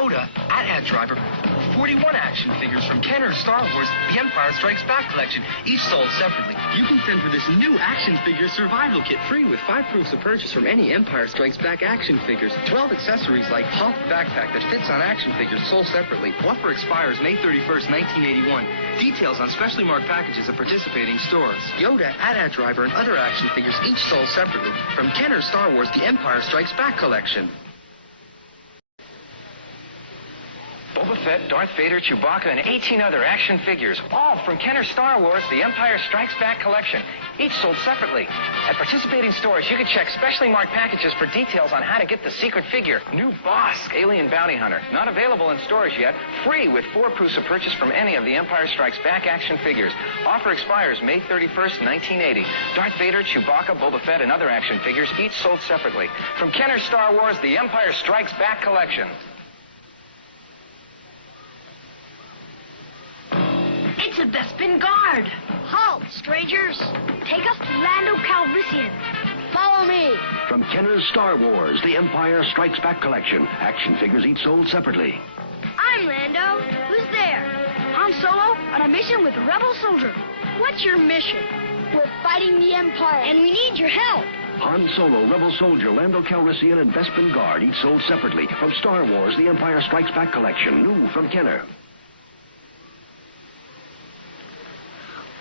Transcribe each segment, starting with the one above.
Yoda, AT-AT Driver, 41 action figures from Kenner Star Wars The Empire Strikes Back collection, each sold separately. You can send for this new action figure survival kit free with 5 proofs of purchase from any Empire Strikes Back action figures. 12 accessories like Hoth backpack that fits on action figures sold separately. Offer expires May 31st, 1981. Details on specially marked packages at participating stores. Yoda, AT-AT Driver, and other action figures each sold separately from Kenner Star Wars The Empire Strikes Back collection. Boba Fett, Darth Vader, Chewbacca, and 18 other action figures, all from Kenner Star Wars The Empire Strikes Back collection, each sold separately. At participating stores, you can check specially marked packages for details on how to get the secret figure. New Bosk, Alien Bounty Hunter, not available in stores yet, free with 4 proofs of purchase from any of the Empire Strikes Back action figures. Offer expires May 31st, 1980. Darth Vader, Chewbacca, Boba Fett, and other action figures, each sold separately. From Kenner Star Wars The Empire Strikes Back collection. It's a Bespin Guard. Halt, strangers. Take us to Lando Calrissian. Follow me. From Kenner's Star Wars, The Empire Strikes Back collection. Action figures each sold separately. I'm Lando. Who's there? Han Solo on a mission with a rebel soldier. What's your mission? We're fighting the Empire, and we need your help. Han Solo, Rebel Soldier, Lando Calrissian, and Bespin Guard each sold separately. From Star Wars, The Empire Strikes Back collection. New from Kenner.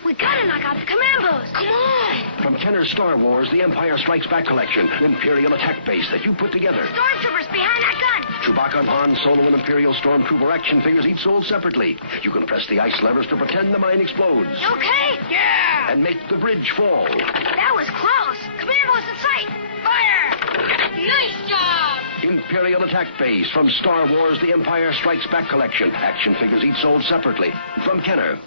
We gotta knock out the commandos. Come on. From Kenner's Star Wars, The Empire Strikes Back collection, Imperial attack base that you put together. Stormtroopers behind that gun. Chewbacca and Han Solo and Imperial Stormtrooper action figures each sold separately. You can press the ice levers to pretend the mine explodes. Okay? Yeah. And make the bridge fall. That was close. Commandos in sight. Fire. Nice job. Imperial attack base from Star Wars, The Empire Strikes Back collection. Action figures each sold separately. From Kenner.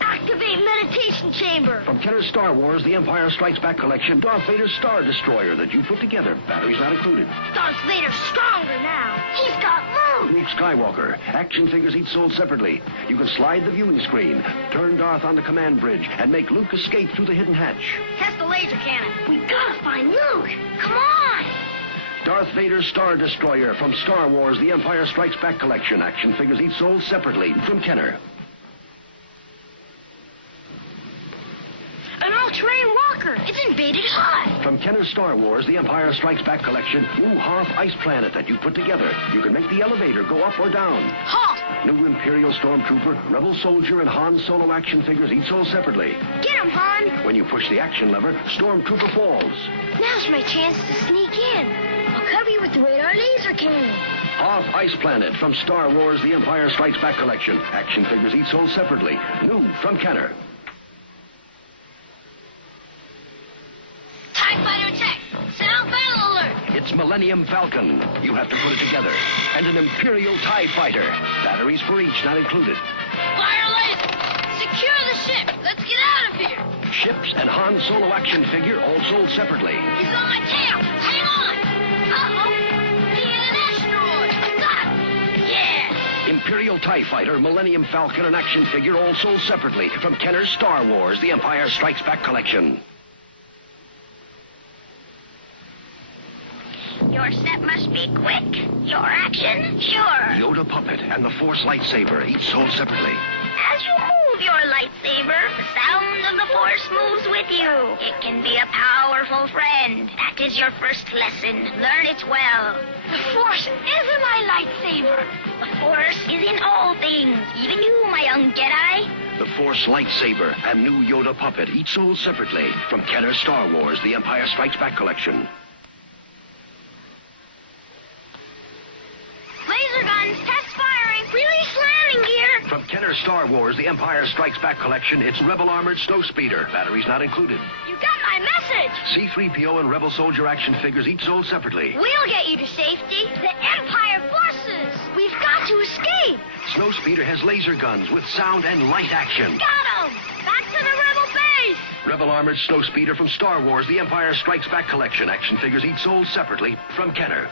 Activate meditation chamber. From Kenner's Star Wars, The Empire Strikes Back collection, Darth Vader's Star Destroyer that you put together. Batteries not included. Darth Vader's stronger now. He's got Luke. Luke Skywalker. Action figures each sold separately. You can slide the viewing screen, turn Darth on the command bridge, and make Luke escape through the hidden hatch. Test the laser cannon. We gotta find Luke. Come on. Darth Vader's Star Destroyer from Star Wars, The Empire Strikes Back collection. Action figures each sold separately. From Kenner. An all-terrain walker. It's invaded Hoth. From Kenner's Star Wars, The Empire Strikes Back collection, new Hoth ice planet that you put together. You can make the elevator go up or down. Halt. New Imperial Stormtrooper, Rebel Soldier, and Han Solo action figures each sold separately. Get him, Han. When you push the action lever, Stormtrooper falls. Now's my chance to sneak in. I'll cover you with the radar laser cannon. Hoth Ice Planet from Star Wars, The Empire Strikes Back collection. Action figures each sold separately. New from Kenner. TIE fighter attack. Sound battle alert. It's Millennium Falcon. You have to put it together. And an Imperial TIE Fighter. Batteries for each not included. Fire laser. Secure the ship. Let's get out of here. Ships and Han Solo action figure all sold separately. He's on my tail. Hang on. Uh-oh. He hit an asteroid. Got him. Yeah. Imperial TIE Fighter, Millennium Falcon, and action figure all sold separately from Kenner's Star Wars, The Empire Strikes Back collection. Your step must be quick. Your action, sure. Yoda Puppet and the Force Lightsaber, each sold separately. As you move your lightsaber, the sound of the Force moves with you. It can be a powerful friend. That is your first lesson. Learn it well. The Force is in my lightsaber. The Force is in all things, even you, my young Jedi. The Force Lightsaber and new Yoda Puppet, each sold separately from Kenner's Star Wars, The Empire Strikes Back collection. Laser guns, test firing. Release landing gear. From Kenner's Star Wars, The Empire Strikes Back collection, it's Rebel Armored Snowspeeder. Batteries not included. You got my message. C-3PO and Rebel Soldier action figures each sold separately. We'll get you to safety. The Empire forces. We've got to escape. Snowspeeder has laser guns with sound and light action. Got 'em. Back to the Rebel base. Rebel Armored Snowspeeder from Star Wars, The Empire Strikes Back collection. Action figures each sold separately from Kenner.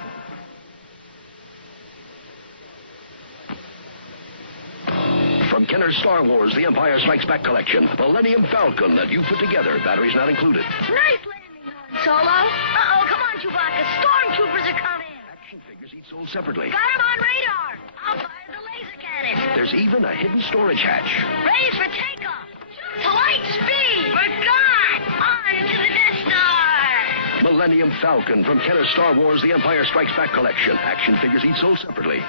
From Kenner's Star Wars, The Empire Strikes Back collection, Millennium Falcon that you put together. Batteries not included. Nice landing, Han Solo. Uh-oh, come on, Chewbacca. Stormtroopers are coming. Action figures each sold separately. Got him on radar. I'll fire the laser cannon. There's even a hidden storage hatch. Ready for takeoff. To light speed. We're gone. On to the Death Star. Millennium Falcon from Kenner Star Wars The Empire Strikes Back collection. Action figures each sold separately.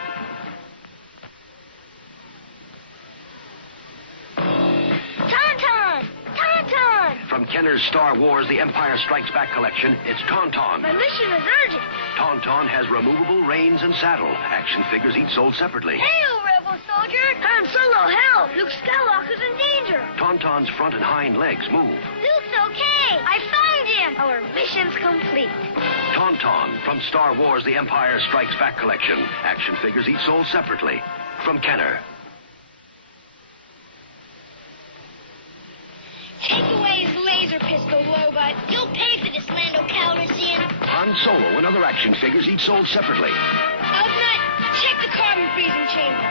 Tauntaun. Tauntaun. From Kenner's Star Wars The Empire Strikes Back collection, it's Tauntaun. My mission is urgent. Tauntaun has removable reins and saddle. Action figures each sold separately. Hail, Rebel soldier. Han Solo, help. Luke Skywalker's in danger. Tauntaun's front and hind legs move. Luke's okay. I found him. Our mission's complete. Tauntaun from Star Wars The Empire Strikes Back collection. Action figures each sold separately. From Kenner. Take away his laser pistol, robot. You'll pay for this, Lando Calrissian. Han Solo and other action figures each sold separately. Outnut, check the carbon freezing chamber.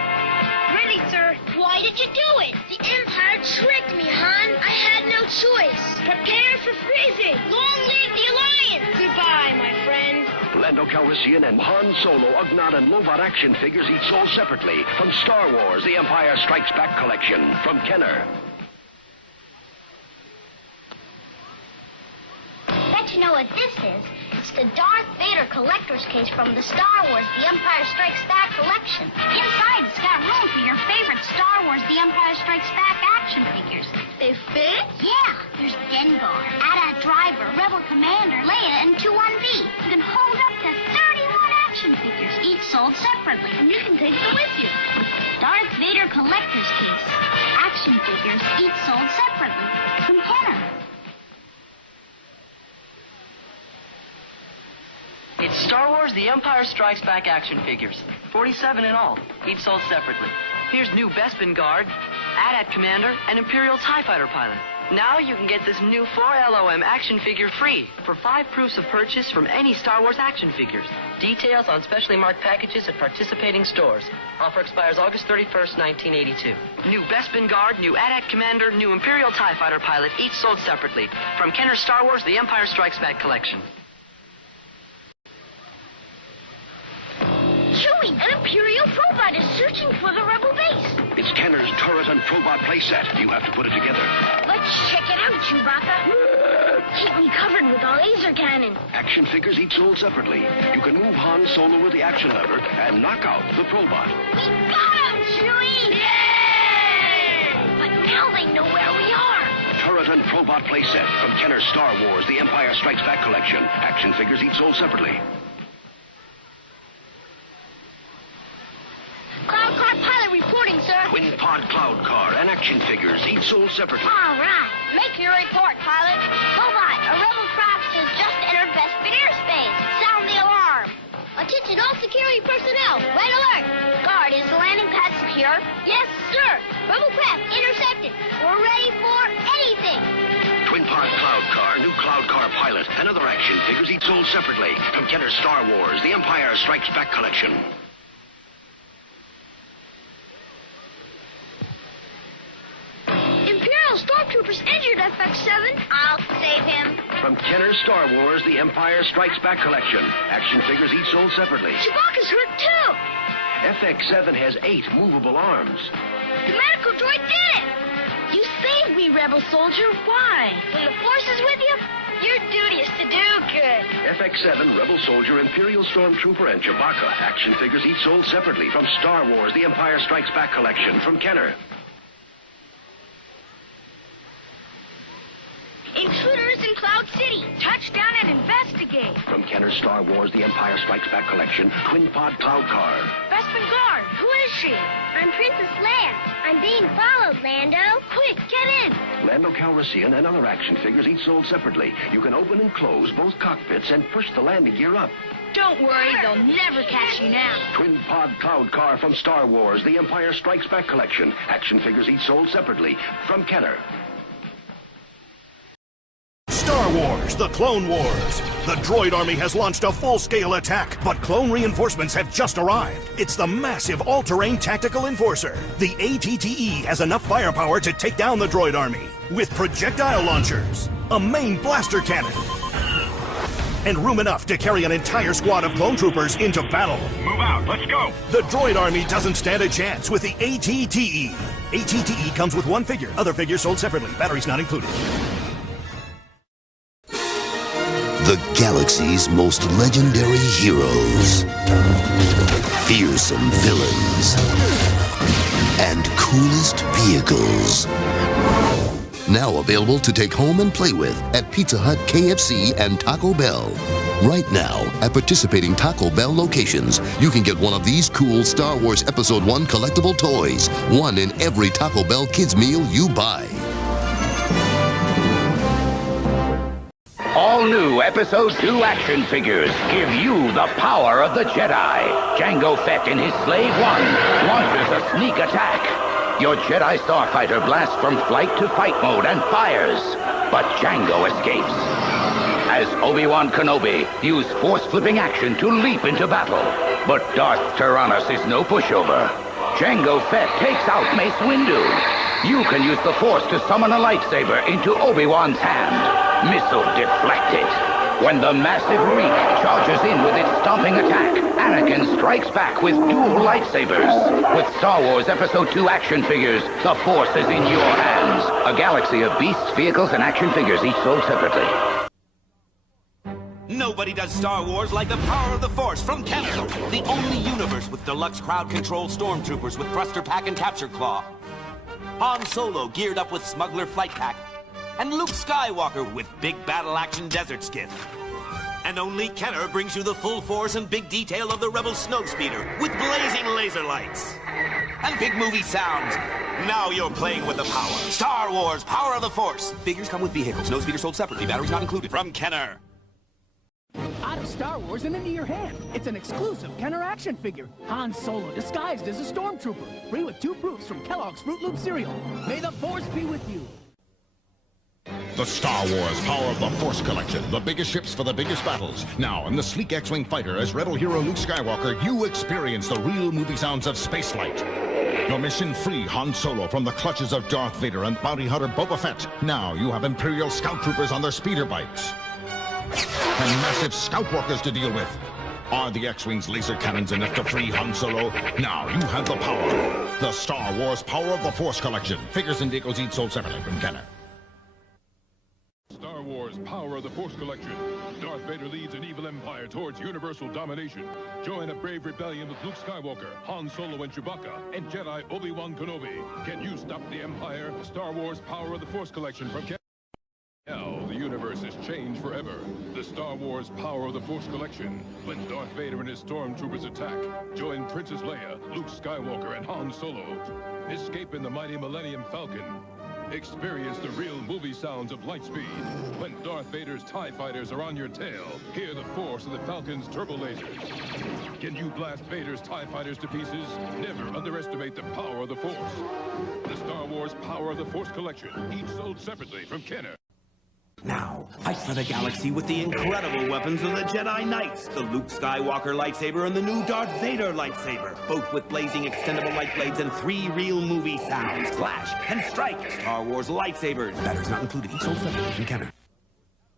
Ready, sir. Why did you do it? The Empire tricked me, Han. I had no choice. Prepare for freezing. Long live the Alliance. Goodbye, my friend. Lando Calrissian and Han Solo, Ugnaught, and Lobot action figures each sold separately. From Star Wars The Empire Strikes Back collection. From Kenner. Bet you know what this is. It's the Darth Vader collector's case from the Star Wars The Empire Strikes Back collection. Inside, it's got room for your favorite Star Wars The Empire Strikes Back action figures. They fit? Yeah. There's Dengar, AT-AT Driver, Rebel Commander, Leia, and 2-1-B. You can hold up to 31 action figures, each sold separately, and you can take them with you. Darth Vader collector's case. Action figures, each sold separately. From Kenner. It's Star Wars The Empire Strikes Back action figures. 47 in all, each sold separately. Here's new Bespin Guard, AT-AT Commander, and Imperial TIE Fighter pilot. Now you can get this new 4LOM action figure free for 5 proofs of purchase from any Star Wars action figures. Details on specially marked packages at participating stores. Offer expires August 31st, 1982. New Bespin Guard, new AT-AT Commander, new Imperial TIE Fighter pilot, each sold separately. From Kenner's Star Wars The Empire Strikes Back collection. Chewie, an Imperial Probot is searching for the Rebel base. It's Kenner's turret and Probot playset. You have to put it together. Let's check it out, Chewbacca. Keep me covered with a laser cannon. Action figures each sold separately. You can move Han Solo with the action lever and knock out the Probot. We got him, Chewie! Yay! But now they know where we are. Turret and Probot playset from Kenner's Star Wars The Empire Strikes Back collection. Action figures each sold separately. Cloud Car pilot reporting, sir. Twin Pod Cloud Car and action figures each sold separately. All right. Make your report, pilot. Robot, a Rebel craft has just entered Bespin airspace. Sound the alarm. Attention all security personnel. Red alert. Guard, is the landing pad secure? Yes, sir. Rebel craft intercepted. We're ready for anything. Twin Pod Cloud Car, new Cloud Car pilot, and other action figures each sold separately from Kenner's Star Wars The Empire Strikes Back collection. Stormtroopers injured FX7. I'll save him. From Kenner's Star Wars The Empire Strikes Back collection. Action figures each sold separately. Chewbacca's hurt too. FX7 has 8 movable arms. The medical droid did it. You saved me, Rebel soldier. Why? When the Force is with you, your duty is to do good. FX7, Rebel Soldier, Imperial Stormtrooper, and Chewbacca. Action figures each sold separately from Star Wars The Empire Strikes Back collection. From Kenner. Intruders in Cloud City. Touchdown and investigate. From Kenner's Star Wars The Empire Strikes Back collection, Twin Pod Cloud Car. Bespin Guard, who is she? I'm Princess Leia. I'm being followed, Lando. Quick, get in. Lando Calrissian and other action figures each sold separately. You can open and close both cockpits and push the landing gear up. Don't worry, they'll never catch you now. Twin Pod Cloud Car from Star Wars The Empire Strikes Back collection. Action figures each sold separately. From Kenner. Star Wars, The Clone Wars. The droid army has launched a full-scale attack, but clone reinforcements have just arrived. It's the massive all-terrain tactical enforcer. The ATTE has enough firepower to take down the droid army with projectile launchers, a main blaster cannon, and room enough to carry an entire squad of clone troopers into battle. Move out, let's go! The Droid Army doesn't stand a chance with the ATTE. ATTE comes with one figure. Other figures sold separately. Batteries not included. The galaxy's most legendary heroes, fearsome villains, and coolest vehicles. Now available to take home and play with at Pizza Hut, KFC, and Taco Bell. Right now, at participating Taco Bell locations, you can get one of these cool Star Wars Episode 1 collectible toys, one in every Taco Bell kids meal you buy. All new Episode 2 action figures give you the power of the Jedi. Jango Fett in his Slave One launches a sneak attack. Your Jedi starfighter blasts from flight to fight mode and fires, but Jango escapes. As Obi-Wan Kenobi used force-flipping action to leap into battle, but Darth Tyrannus is no pushover. Jango Fett takes out Mace Windu. You can use the Force to summon a lightsaber into Obi-Wan's hand. Missile deflected. When the massive Reek charges in with its stomping attack, Anakin strikes back with dual lightsabers. With Star Wars Episode 2 action figures, the Force is in your hands. A galaxy of beasts, vehicles, and action figures, each sold separately. Nobody does Star Wars like the power of the Force from Kenner, the only universe with deluxe crowd-control stormtroopers with thruster pack and capture claw. Han Solo geared up with smuggler flight pack, and Luke Skywalker with big battle-action desert skiff. And only Kenner brings you the full force and big detail of the Rebel Snowspeeder with blazing laser lights. And big movie sounds. Now you're playing with the power. Star Wars, Power of the Force. Figures come with vehicles. Snowspeeder sold separately. Batteries not included. From Kenner. Out of Star Wars and into your hand. It's an exclusive Kenner action figure. Han Solo disguised as a stormtrooper. Free with 2 proofs from Kellogg's Fruit Loop cereal. May the Force be with you. The Star Wars Power of the Force Collection. The biggest ships for the biggest battles. Now, in the sleek X-Wing fighter as Rebel hero Luke Skywalker, you experience the real movie sounds of spaceflight. Your mission free Han Solo from the clutches of Darth Vader and bounty hunter Boba Fett. Now you have Imperial scout troopers on their speeder bikes. And massive scout walkers to deal with. Are the X-Wing's laser cannons enough to free Han Solo? Now you have the power. The Star Wars Power of the Force Collection. Figures and vehicles each sold separately from Kenner. Star Wars Power of the Force Collection. Darth Vader leads an evil empire towards universal domination. Join a brave rebellion with Luke Skywalker, Han Solo and Chewbacca, and Jedi Obi-Wan Kenobi. Can you stop the Empire? Star Wars Power of the Force Collection from Now, the universe has changed forever. The Star Wars Power of the Force Collection. When Darth Vader and his stormtroopers attack, join Princess Leia, Luke Skywalker, and Han Solo. Escape in the mighty Millennium Falcon. Experience the real movie sounds of light speed. When Darth Vader's TIE fighters are on your tail, hear the force of the Falcon's turbo lasers. Can you blast Vader's TIE fighters to pieces? Never underestimate the power of the Force. The Star Wars Power of the Force Collection, each sold separately from Kenner. Now, fight for the galaxy with the incredible weapons of the Jedi Knights. The Luke Skywalker lightsaber and the new Darth Vader lightsaber. Both with blazing extendable light blades and 3 real movie sounds. Flash and strike. Star Wars lightsabers. Batteries not included. Each sold separately from Kenner.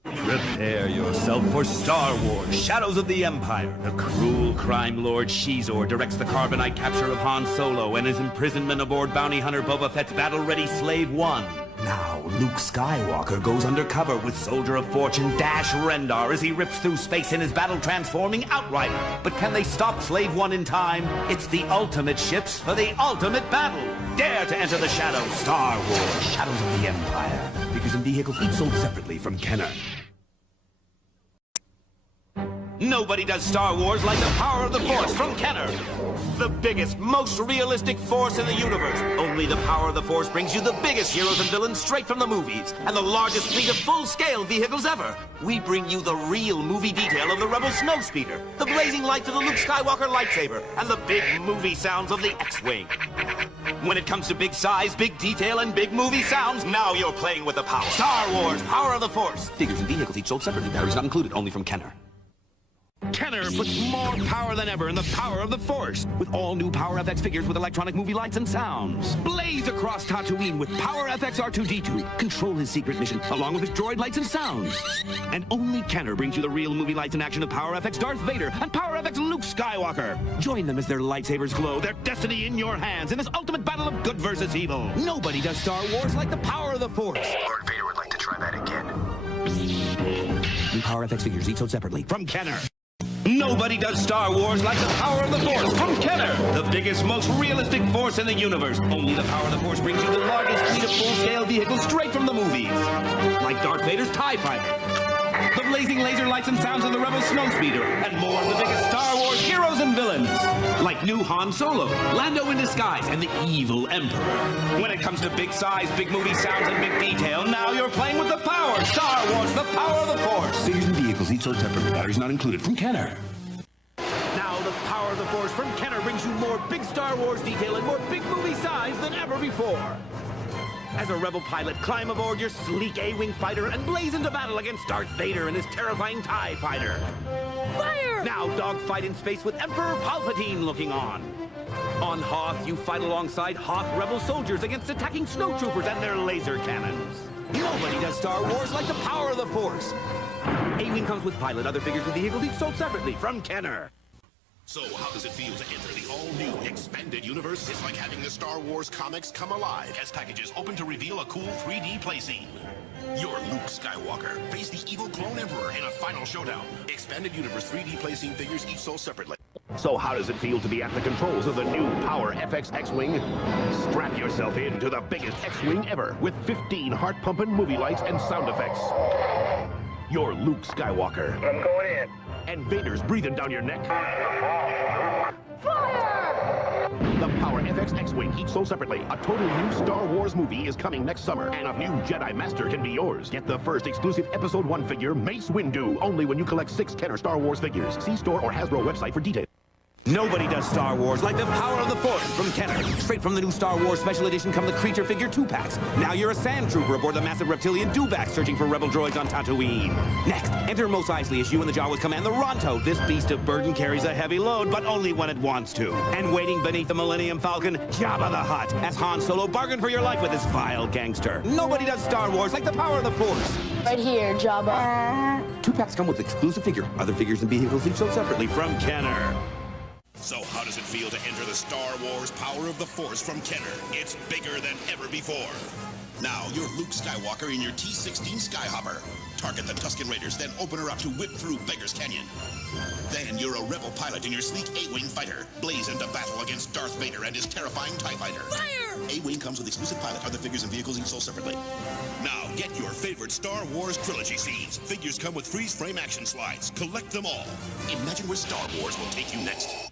Prepare yourself for Star Wars, Shadows of the Empire. The cruel crime lord Shizor directs the carbonite capture of Han Solo and his imprisonment aboard bounty hunter Boba Fett's battle-ready Slave One. Now, Luke Skywalker goes undercover with Soldier of Fortune Dash Rendar as he rips through space in his battle-transforming Outrider. But can they stop Slave One in time? It's the ultimate ships for the ultimate battle. Dare to enter the shadows. Star Wars, Shadows of the Empire. Figures and vehicles each sold separately from Kenner. Nobody does Star Wars like the power of the Force from Kenner. The biggest, most realistic Force in the universe. Only the power of the Force brings you the biggest heroes and villains straight from the movies, and the largest fleet of full-scale vehicles ever. We bring you the real movie detail of the Rebel Snowspeeder, the blazing lights of the Luke Skywalker lightsaber, and the big movie sounds of the X-Wing. When it comes to big size, big detail, and big movie sounds, now you're playing with the power. Star Wars, Power of the Force. Figures and vehicles each sold separately. Batteries not included, only from Kenner. Kenner puts more power than ever in the power of the Force with all new Power FX figures with electronic movie lights and sounds. Blaze across Tatooine with Power FX R2-D2. Control his secret mission along with his droid lights and sounds. And only Kenner brings you the real movie lights and action of Power FX Darth Vader and Power FX Luke Skywalker. Join them as their lightsabers glow, their destiny in your hands in this ultimate battle of good versus evil. Nobody does Star Wars like the power of the Force. Lord Vader would like to try that again. New Power FX figures each sold separately from Kenner. Nobody does Star Wars like the power of the Force from Kenner, the biggest, most realistic force in the universe. Only the power of the Force brings you the largest fleet of full-scale vehicles straight from the movies. Like Darth Vader's TIE Fighter, the blazing laser lights and sounds of the Rebel Snowspeeder, and more of the biggest Star Wars heroes and villains. Like new Han Solo, Lando in disguise, and the evil Emperor. When it comes to big size, big movie sounds, and big detail, now you're playing with the power. Star Wars, the power of the Force. Figures and vehicles each sold separately. Batteries not included from Kenner. Now the power of the Force from Kenner brings you more big Star Wars detail and more big movie size than ever before. As a rebel pilot, climb aboard your sleek A-Wing fighter and blaze into battle against Darth Vader and his terrifying TIE Fighter. Fire! Now dogfight in space with Emperor Palpatine looking on. On Hoth, you fight alongside Hoth rebel soldiers against attacking snowtroopers and their laser cannons. Nobody does Star Wars like the power of the Force. A-Wing comes with pilot, other figures and vehicles each sold separately from Kenner. So how does it feel to enter the all-new expanded universe? It's like having the Star Wars comics come alive as packages open to reveal a cool 3D play scene. You're Luke Skywalker. Face the evil clone emperor in a final showdown. Expanded universe 3D play scene figures each sold separately. So how does it feel to be at the controls of the new Power FX X-Wing? Strap yourself into the biggest X-Wing ever with 15 heart-pumping movie lights and sound effects. You're Luke Skywalker. I'm going in. And Vader's breathing down your neck. Fire! The Power FX X-Wing, each sold separately. A total new Star Wars movie is coming next summer, and a new Jedi Master can be yours. Get the first exclusive Episode 1 figure, Mace Windu, only when you collect 6 Kenner Star Wars figures. See store or Hasbro website for details. Nobody does Star Wars like the power of the Force from Kenner. Straight from the new Star Wars Special Edition come the Creature Figure 2-packs. Now you're a sand trooper aboard the massive reptilian Dewback searching for rebel droids on Tatooine. Next, enter Mos Eisley as you and the Jawas command the Ronto. This beast of burden carries a heavy load, but only when it wants to. And waiting beneath the Millennium Falcon, Jabba the Hutt, as Han Solo bargained for your life with this vile gangster. Nobody does Star Wars like the power of the Force. Right here, Jabba. 2-packs come with exclusive figure. Other figures and vehicles each sold separately from Kenner. So how does it feel to enter the Star Wars Power of the Force from Kenner? It's bigger than ever before. Now you're Luke Skywalker in your T-16 Skyhopper. Target the Tusken Raiders, then open her up to whip through Beggar's Canyon. Then you're a rebel pilot in your sleek A-Wing fighter. Blaze into battle against Darth Vader and his terrifying TIE Fighter. Fire! A-Wing comes with exclusive pilot, other figures and vehicles each sold separately. Now get your favorite Star Wars trilogy scenes. Figures come with freeze-frame action slides. Collect them all. Imagine where Star Wars will take you next.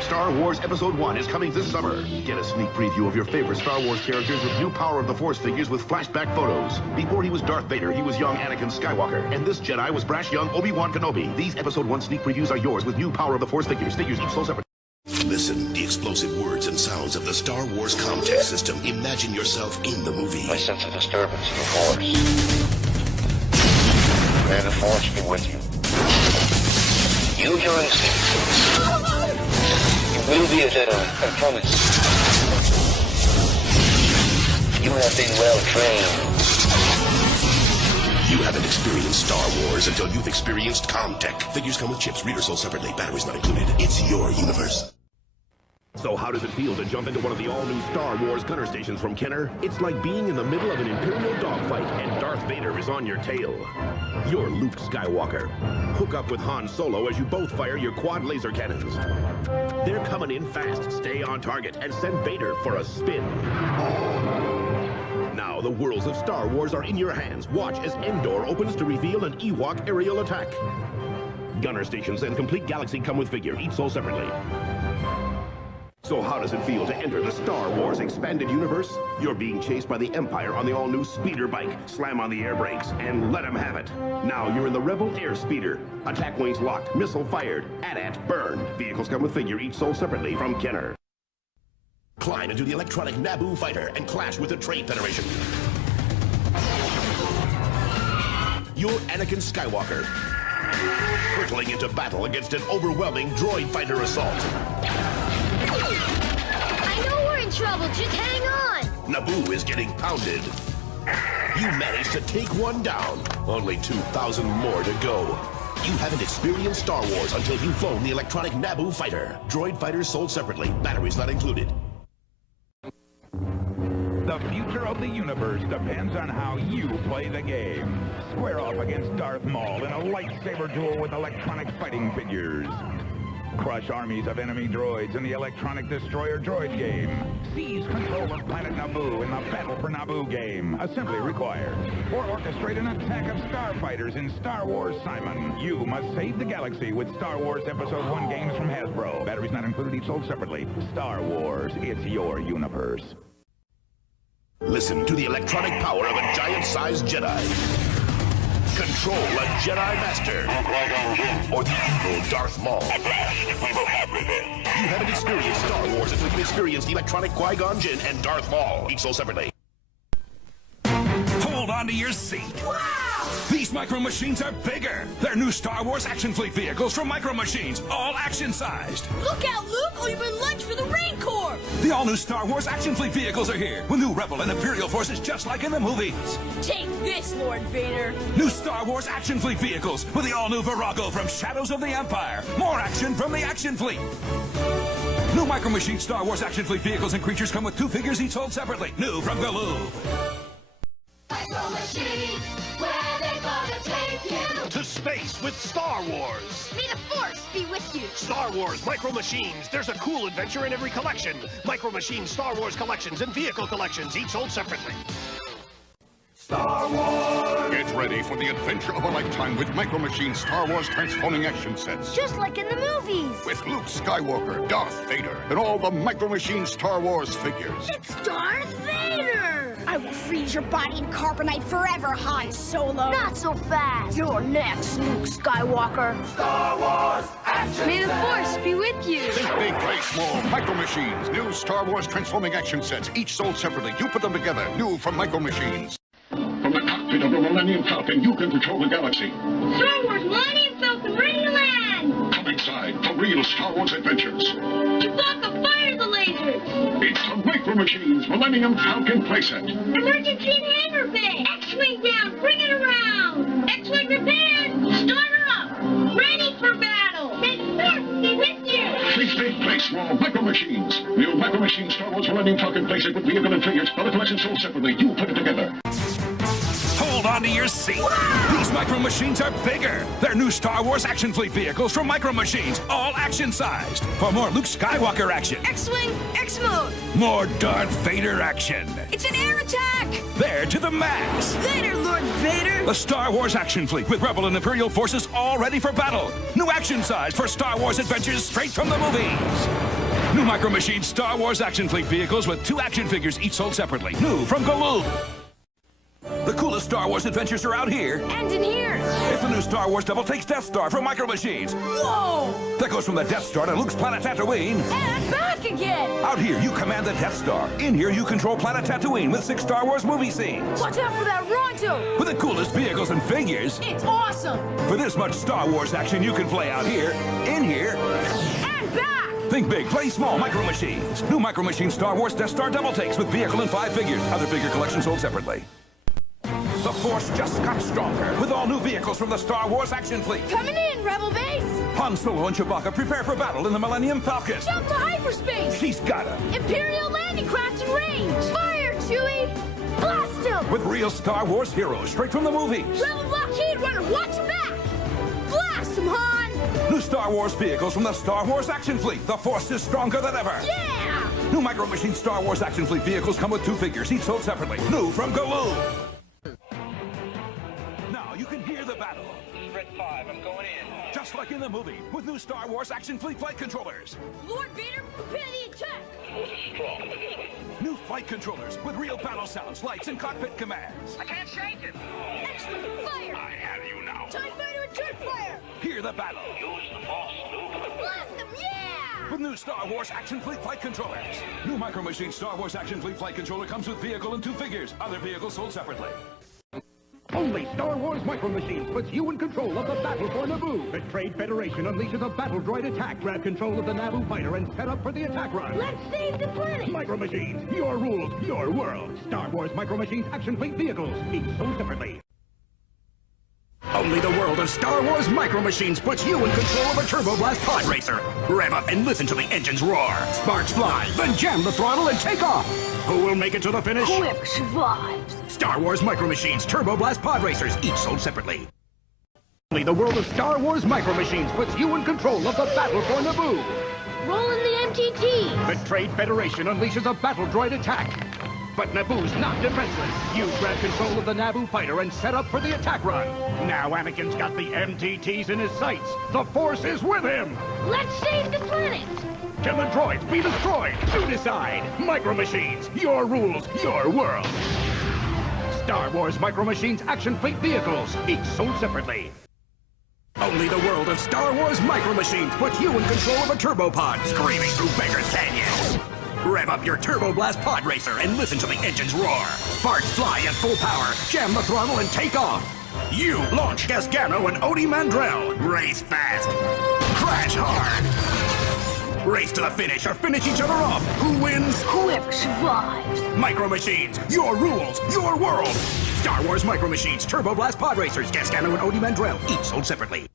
Star Wars Episode 1 is coming this summer. Get a sneak preview of your favorite Star Wars characters with new Power of the Force figures with flashback photos. Before he was Darth Vader, he was young Anakin Skywalker. And this Jedi was brash young Obi-Wan Kenobi. These Episode 1 sneak previews are yours with new Power of the Force figures. Figures each sold separate. Listen, the explosive words and sounds of the Star Wars Comtech system. Imagine yourself in the movie. I sense a disturbance in the Force. May the Force be with you. Use your instincts. You will be a Jedi, I promise. You have been well trained. You haven't experienced Star Wars until you've experienced Comtech. Figures come with chips, readers sold separately, batteries not included. It's your universe. So how does it feel to jump into one of the all-new Star Wars gunner stations from Kenner? It's like being in the middle of an Imperial dogfight and Darth Vader is on your tail. You're Luke Skywalker. Hook up with Han Solo as you both fire your quad laser cannons. They're coming in fast. Stay on target and send Vader for a spin. Now the worlds of Star Wars are in your hands. Watch as Endor opens to reveal an Ewok aerial attack. Gunner stations and complete galaxy come with figure, each sold separately. So how does it feel to enter the Star Wars expanded universe? You're being chased by the Empire on the all-new speeder bike. Slam on the air brakes and let them have it. Now you're in the Rebel Air Speeder. Attack wings locked, missile fired, AT-AT burned. Vehicles come with figure, each sold separately from Kenner. Climb into the electronic Naboo fighter and clash with the Trade Federation. You're Anakin Skywalker. hurtling into battle against an overwhelming droid fighter assault. I know we're in trouble. Just hang on. Naboo is getting pounded. You managed to take one down. Only 2,000 more to go. You haven't experienced Star Wars until you've flown the electronic Naboo fighter. Droid fighters sold separately, batteries not included. The future of the universe depends on how you play the game. Square off against Darth Maul in a lightsaber duel with electronic fighting figures. Crush armies of enemy droids in the Electronic Destroyer droid game. Seize control of planet Naboo in the Battle for Naboo game. Assembly required. Or orchestrate an attack of starfighters in Star Wars Simon. You must save the galaxy with Star Wars Episode 1 games from Hasbro. Batteries not included, each sold separately. Star Wars, it's your universe. Listen to the electronic power of a giant-sized Jedi. Control a Jedi Master. Or the evil Darth Maul. At last, we will have revenge. You haven't experienced Star Wars until you've experienced the electronic Qui-Gon Jinn and Darth Maul. Each sold separately. Hold on to your seat. Wow! These Micro Machines are bigger. They're new Star Wars action fleet vehicles from Micro Machines, all action-sized. Look out, Luke, or you've been lunch for the Rain Corps. The all-new Star Wars action fleet vehicles are here, with new Rebel and Imperial forces just like in the movies. Take this, Lord Vader. New Star Wars action fleet vehicles with the all-new Virago from Shadows of the Empire. More action from the action fleet. New Micro Machines Star Wars action fleet vehicles and creatures come with 2 figures each sold separately. New from Galoob. Micro Machines, where they gonna take you? To space with Star Wars. May the Force be with you. Star Wars Micro Machines. There's a cool adventure in every collection. Micro Machines Star Wars collections and vehicle collections, each sold separately. Star Wars! Get ready for the adventure of a lifetime with Micro Machines Star Wars transforming action sets. Just like in the movies. With Luke Skywalker, Darth Vader, and all the Micro Machines Star Wars figures. It's Darth Vader! I will freeze your body in carbonite forever, Han Solo. Not so fast. You're next, Luke Skywalker. Star Wars action! May the Force be with you. Think big, play small. Micro Machines. New Star Wars transforming action sets, each sold separately. You put them together. New from Micro Machines. From the cockpit of the Millennium Falcon, you can control the galaxy. Star Wars Millennium Falcon ready to land. Come inside for real Star Wars adventures. Chewbacca, fire the lasers. It's the Micro Machines Millennium Falcon playset. Emergency in hangar bay. X-Wing down, bring it around. X-Wing repaired. Start her up. Ready for battle. May the Force be with you. Think big, play small. Micro Machines. New Micro Machines Star Wars Millennium Falcon playset with vehicle and figures. Other collections sold separately. You put it together. Hold on to your seat. Wow! These Micro Machines are bigger. They're new Star Wars action fleet vehicles from Micro Machines, all action-sized. For more Luke Skywalker action. X-Wing, X-Mode. More Darth Vader action. It's an air attack. There to the max. Later, Lord Vader. The Star Wars action fleet with Rebel and Imperial forces all ready for battle. New action size for Star Wars adventures straight from the movies. New Micro Machines Star Wars action fleet vehicles with 2 action figures each sold separately. New from Galoob. The coolest Star Wars adventures are out here. And in here. It's the new Star Wars Double Takes Death Star from Micro Machines. Whoa! That goes from the Death Star to Luke's planet Tatooine. And back again. Out here, you command the Death Star. In here, you control planet Tatooine with 6 Star Wars movie scenes. Watch out for that Ronto. With the coolest vehicles and figures. It's awesome. For this much Star Wars action, you can play out here, in here, and back. Think big, play small. Micro Machines. New Micro Machines Star Wars Death Star Double Takes with vehicle and 5 figures. Other figure collections sold separately. The Force just got stronger with all new vehicles from the Star Wars action fleet. Coming in, Rebel Base. Han Solo and Chewbacca prepare for battle in the Millennium Falcon. Jump to hyperspace. She's got him. Imperial landing craft in range. Fire, Chewie. Blast him. With real Star Wars heroes straight from the movies. Rebel blockade runner, watch him back. Blast him, Han. New Star Wars vehicles from the Star Wars action fleet. The Force is stronger than ever. Yeah. New Micro Machines Star Wars action fleet vehicles come with 2 figures, each sold separately. New from Galoob. You can hear the battle. Red 5, I'm going in. Just like in the movie, with new Star Wars action fleet flight controllers. Lord Vader, prepare the attack. New flight controllers with real battle sounds, lights, and cockpit commands. I can't shake it. Excellent fire. I have you now. TIE fighter and jet fire. Hear the battle. Use the Force, Luke. Blast them, yeah. With new Star Wars action fleet flight controllers. New Micro Machines Star Wars action fleet flight controller comes with vehicle and 2 figures. Other vehicles sold separately. Oh, Only Star Wars Micro Machines puts you in control of the battle for Naboo. The Trade Federation unleashes a battle droid attack. Grab control of the Naboo fighter and set up for the attack run. Let's save the planet! Micro Machines, your rules, your world. Star Wars Micro Machines action fleet vehicles, each sold separately. Only the world of Star Wars Micro Machines puts you in control of a Turbo Blast pod racer. Rev up and listen to the engines roar. Sparks fly, then jam the throttle and take off. Who will make it to the finish? Whoever survives. Star Wars Micro Machines Turbo Blast pod racers, each sold separately. Only the world of Star Wars Micro Machines puts you in control of the battle for Naboo. Roll in the MTT. The Trade Federation unleashes a battle droid attack. But Naboo's not defenseless. You grab control of the Naboo fighter and set up for the attack run. Now Anakin's got the MTTs in his sights. The Force is with him. Let's save the planet. Can the droids be destroyed? You decide. Micro Machines, your rules, your world. Star Wars Micro Machines action fleet vehicles, each sold separately. Only the world of Star Wars Micro Machines puts you in control of a turbo pod screaming through Baker's Canyon. Rev up your Turbo Blast pod racer and listen to the engines roar. Sparks fly at full power, jam the throttle and take off. You launch Gasgano and Odie Mandrell. Race fast. Crash hard. Race to the finish or finish each other off. Who wins? Whoever survives. Micro Machines, your rules, your world. Star Wars Micro Machines Turbo Blast pod racers, Gasgano and Odie Mandrell, each sold separately.